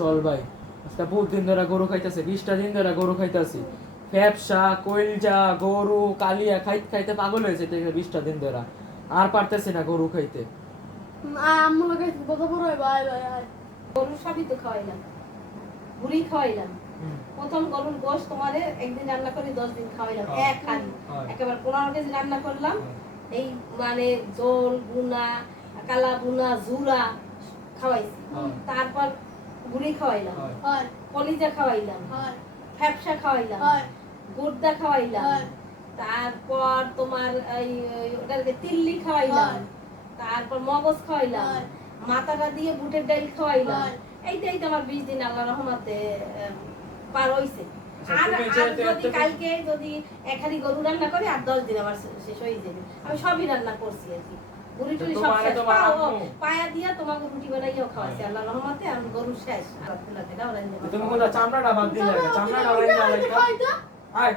চল ভাই, আজকে বহুত দিন ধরে গরু খাইতেছে, 20টা দিন ধরে গরু খাইতেছি। ফ্যাপসা কইলজা গরু কালিয়া খাইতে খাইতে পাগল হয়েছে 20টা দিন ধরে, আর পারতেছি না গরু খাইতে। আম্মু লাগে কত বড় হয় ভাই ভাই গরু সবই তো খাওয়াইলাম, বুড়ি খাওয়াইলাম। প্রথম গরুর গোশ তোমারে একদিন রান্না করে 10 দিন খাওয়াইলাম এক হাঁড়ি, একেবারে 15 কেজি রান্না করলাম। এই মানে জোল বুনা কালা বুনা জুরা খাওয়াইছি। তারপর বুড়ি খাওয়াইলাম, হয় কলিজা খাওয়াইলাম, হয় ফ্যাপসা খাওয়াইলাম, হয় গুড়দা খাওয়াইলাম, তারপর তোমার এই ওটাকে তিল্লি খাওয়াইলাম, তারপর মগজ খাওয়াইলাম, মাথাটা দিয়ে বুটের ডাল খাওয়াইলাম। এইটাই তো আমার 20 দিন আল্লাহর রহমতে পার হইছে। আর যদি কালকে যদি একারি গরু রান্না করি আর 10 দিন আমার শেষ হয়ে যাবে। আমি সবই রান্না করছি আর কি, বুড়ি টুড়ি সব শেষ, পায়া দিয়া তোমাকে রুটি বানাইও খাওয়াইছি আল্লাহর রহমতে। আমি গরু শেষ আলহামদুলিল্লাহ। তুমি কোনটা চামড়াটা বাদ দিলে, চামড়াটা ওলাই না আয়